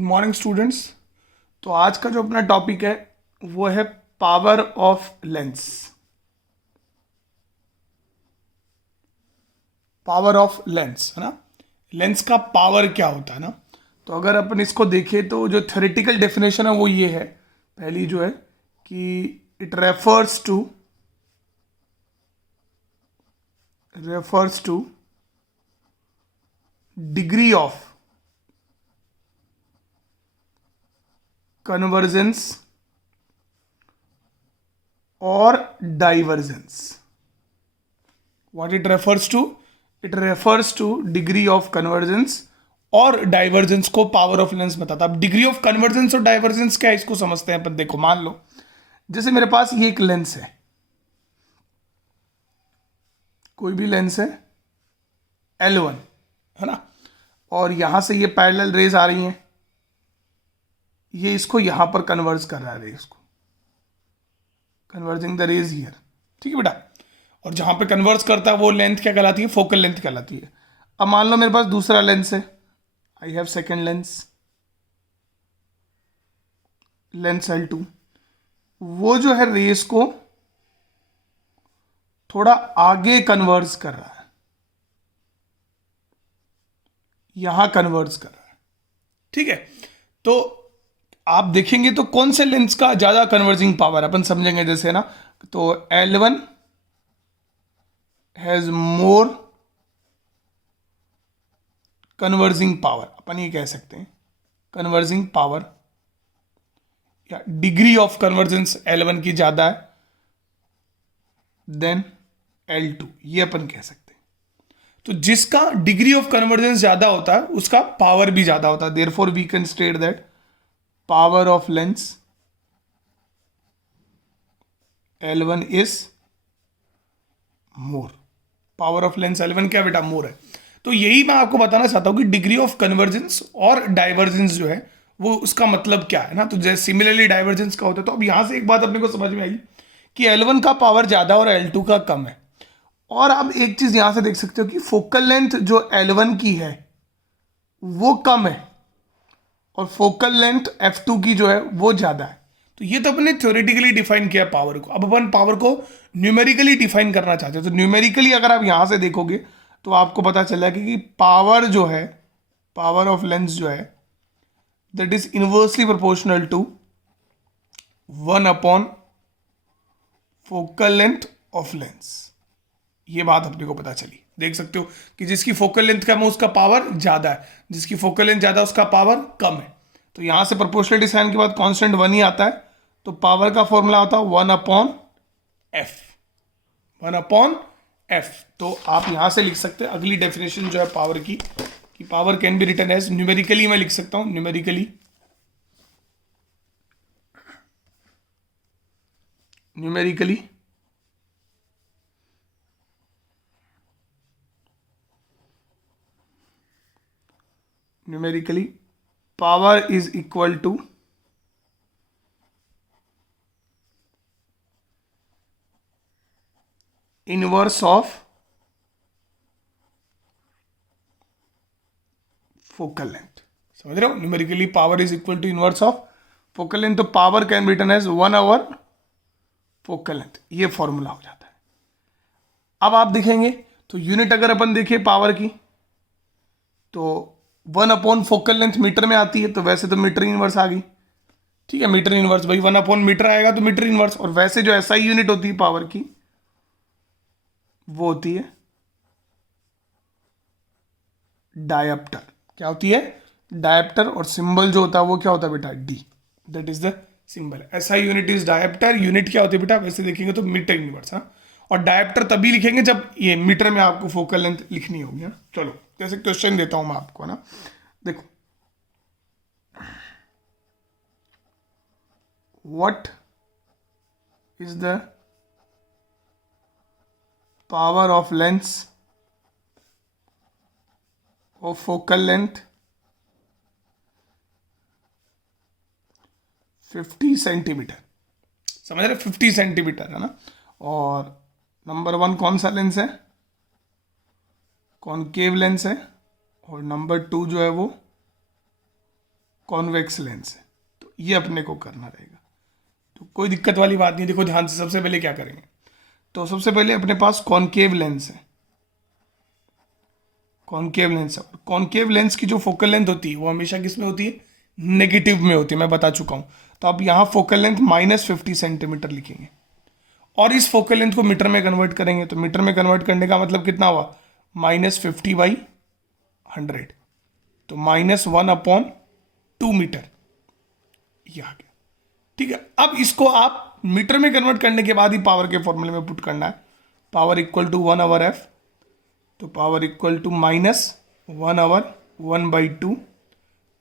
Good morning students. तो आज का जो अपना टॉपिक है वो है power of lens. Power of lens है ना, लेंस का पावर क्या होता है ना। तो अगर अपन इसको देखें तो जो थ्योरेटिकल डेफिनेशन है वो ये है, पहली जो है कि it refers two degree of convergence और divergence. what it refers to, it refers to degree of convergence और डाइवर्जेंस को पावर ऑफ लेंस बताता। अब डिग्री ऑफ कन्वर्जेंस और डाइवर्जेंस क्या है इसको समझते हैं अपन। देखो मान लो जैसे मेरे पास ये एक लेंस है, कोई भी लेंस है L1 है ना, और यहां से ये पैरेलल रेज आ रही हैं, ये इसको यहां पर कन्वर्ज कर रहा है, रेज को कन्वर्जिंग द रेज हियर। ठीक है बेटा, और जहां पे कन्वर्स करता है वो लेंथ क्या कहलाती है, फोकल लेंथ कहलाती है। अब मान लो मेरे पास दूसरा लेंस है, I have second lens L2, वो जो है रेस को थोड़ा आगे कन्वर्स कर रहा है, यहां कन्वर्स कर रहा है। ठीक है, तो आप देखेंगे तो कौन से लेंस का ज्यादा कन्वर्जिंग पावर अपन समझेंगे जैसे ना, तो L1 has more converging power, अपन ये कह सकते हैं कन्वर्जिंग पावर या डिग्री ऑफ कन्वर्जेंस L1 की ज्यादा है देन L2, ये अपन कह सकते हैं। तो जिसका डिग्री ऑफ कन्वर्जेंस ज्यादा होता है उसका पावर भी ज्यादा होता है। Therefore we can state that power of lens L1 is more. Power of lens L1 क्या बेटा, मोर है। तो यही मैं आपको बताना चाहता हूं कि डिग्री ऑफ कन्वर्जेंस और डाइवर्जेंस जो है वो उसका मतलब क्या है ना। तो जैसे सिमिलरली डाइवर्जेंस का होता है, तो अब यहां से एक बात अपने को समझ में आई कि L1 का पावर ज्यादा और L2 का कम है। और अब एक चीज यहां से देख सकते हो कि फोकल लेंथ जो L1 की है वो कम है और फोकल लेंथ F2 की जो है वो ज्यादा है। तो ये तो अपने थ्योरेटिकली डिफाइन किया पावर को। अब अपन पावर को न्यूमेरिकली डिफाइन करना चाहते हैं। तो न्यूमेरिकली अगर आप यहां से देखोगे तो आपको पता चला कि पावर जो है, पावर ऑफ लेंस जो है that is inversely proportional to 1 upon focal length of lens. ये बात अपने को पता चली। देख सकते हो कि जिसकी फोकल लेंथ कम है उसका पावर ज्यादा है, जिसकी फोकल लेंथ ज्यादा है उसका पावर कम है। तो यहां से प्रोपोर्शनलिटी साइन के बाद कांस्टेंट 1 ही आता है, तो पावर का फॉर्मूला होता है 1 अपॉन एफ, 1 अपॉन एफ। तो आप यहां से लिख सकते हैं अगली डेफिनेशन जो है पावर की, कि power can be written as, numerically मैं लिख सकता हूं, numerically power is equal to inverse of focal length. समझ रहे हो, numerically power is equal to inverse of focal length. तो power can be written as 1 over focal length, ये formula हो जाता है। अब आप देखेंगे तो यूनिट अगर अपन देखें पावर की तो 1 अपॉन फोकल लेंथ मीटर में आती है, तो वैसे तो मीटर इनवर्स आ गई। ठीक है, मीटर इनवर्स भाई 1 अपॉन मीटर आएगा तो मीटर इनवर्स। और वैसे जो एसआई यूनिट होती है पावर की वो होती है डायप्टर। क्या होती है, डायप्टर। और सिंबल जो होता है वो क्या होता है बेटा, D, that is the symbol. SI unit is dioptre. Unit क्या होती है बेटा, वैसे देखेंगे तो मीटर इनवर्स। हाँ, और डायप्टर तभी लिखेंगे जब ये मीटर में आपको फोकल लेंथ लिखनी होगी। हाँ, चलो जैसे क्वेश्चन देता हूं मैं आपको ना, देखो what is the power of lens of focal length 50 centimetre. समझ रहे, 50 सेंटीमीटर है ना। और नंबर 1 कौन सा लेंस है, कॉनकेव लेंस है। और नंबर 2 जो है वो कॉन्वेक्स लेंस है, तो ये अपने को करना रहेगा। तो कोई दिक्कत वाली बात नहीं। देखो ध्यान से, सबसे पहले क्या करेंगे, तो सबसे पहले अपने पास कॉनकेव लेंस है, कॉनकेव लेंस है। कॉनकेव लेंस की जो फोकल लेंथ होती है वो हमेशा किस में होती है, नेगेटिव में होती है, मैं बता चुका हूं। तो आप यहाँ फोकल लेंथ -50 सेंटीमीटर लिखेंगे और इस फोकल लेंथ को मीटर में कन्वर्ट करेंगे। तो मीटर में कन्वर्ट करने का मतलब कितना हुआ, -50/100, तो -1/2 मीटर, ये आ गया। ठीक है, अब इसको आप मीटर में कन्वर्ट करने के बाद ही पावर के फॉर्मूले में पुट करना है। पावर इक्वल टू 1/f, तो पावर इक्वल टू -1/1/2,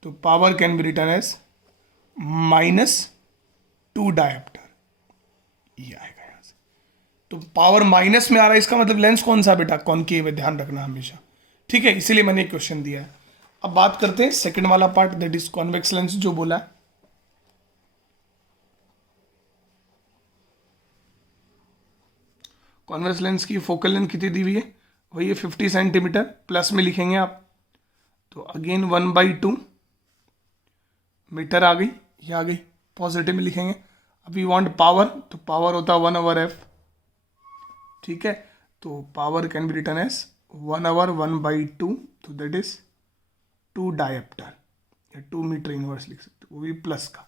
तो power can be written as -2 dioptre, ये आएगा यहां से। तो पावर माइनस में आ रहा है, इसका मतलब लेंस कौन सा बेटा, कॉनकेव है, ध्यान रखना हमेशा। ठीक है, इसीलिए मैंने क्वेश्चन दिया है। अब बात करते हैं सेकंड वाला part, that is convex lens जो बोला है। कॉन्वेक्स लेंस की फोकल लेंथ कितनी दी हुई है, वही है 50 सेंटीमीटर, प्लस में लिखेंगे आप, तो अगेन 1/2 मीटर आ गई, ये आ गई, पॉजिटिव में लिखेंगे। अभी वांट पावर, तो पावर होता है 1/f। ठीक है, तो power can be written as 1/1/2, तो दैट इज 2 डायोप्टर या 2 मीटर इनवर्स लिख सकते हो, वो भी प्लस का,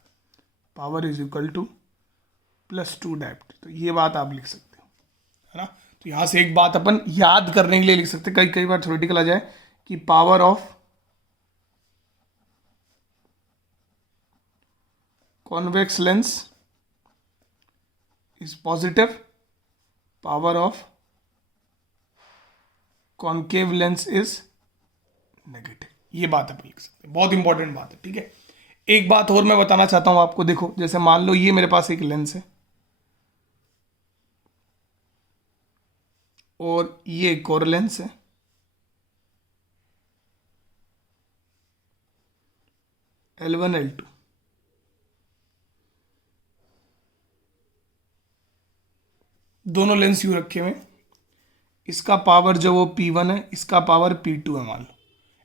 power is equal to +2 dioptre. तो ये बात आप लिख सकते हो, है ना। तो यहां से एक बात अपन याद करने के लिए लिख सकते हैं, कई बार थ्योरेटिकल आ जाए कि power of convex lens is positive, power of concave lens is negative, ये बात अपन लिख सकते हैं, बहुत इंपॉर्टेंट बात है। ठीक है, एक बात और मैं बताना चाहता हूं आपको, देखो जैसे मान लो ये मेरे पास एक लेंस है और ये एक और लेंस है, L1 L2, दोनों लेंस यूं रखे हुए, इसका पावर जो वो P1 है, इसका पावर P2 है। मान लो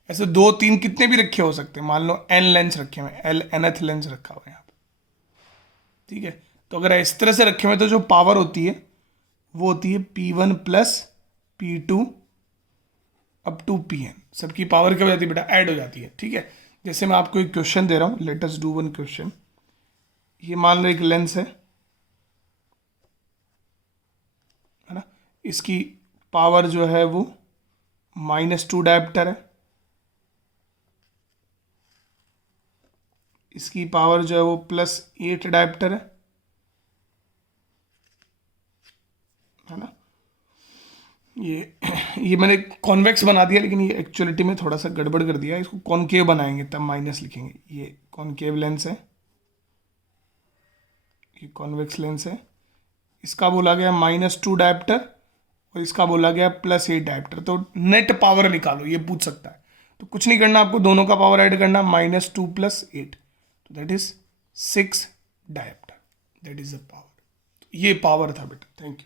ऐसे 2 3 कितने भी रखे हो सकते हैं, मान लो n लेंस रखे हुए, nth लेंस रखा हुआ है यहाँ पे। ठीक है, तो अगर इस तरह से रखे हुए तो जो पावर होती है वो होती है P1 + P2 up to Pn, सबकी पावर क्या हो जाती है बेटा, ऐड हो जाती है। ठीक है, जैसे मैं आपको एक क्वेश्चन दे रहा हूँ, let us do one question. ये मान लो एक लेंस है ना, इसकी पावर जो है वो -2 डायोप्टर है, इसकी पावर जो है वो +8 डायोप्टर है ना। ये मैंने कॉन्वेक्स बना दिया, लेकिन ये एक्चुअलिटी में थोड़ा सा गड़बड़ कर दिया, इसको कॉनकेव बनाएंगे तब माइनस लिखेंगे। ये कॉनकेव लेंस है, ये कॉन्वेक्स लेंस है, इसका बोला गया -2 डायोप्टर और इसका बोला गया +8 डायोप्टर। तो नेट पावर निकालो, ये पूछ सकता है। तो कुछ नहीं करना आपको, दोनों का पावर ऐड करना, -2 + 8, तो that is 6 dioptre, that is the power. ये पावर था बेटा, थैंक यू।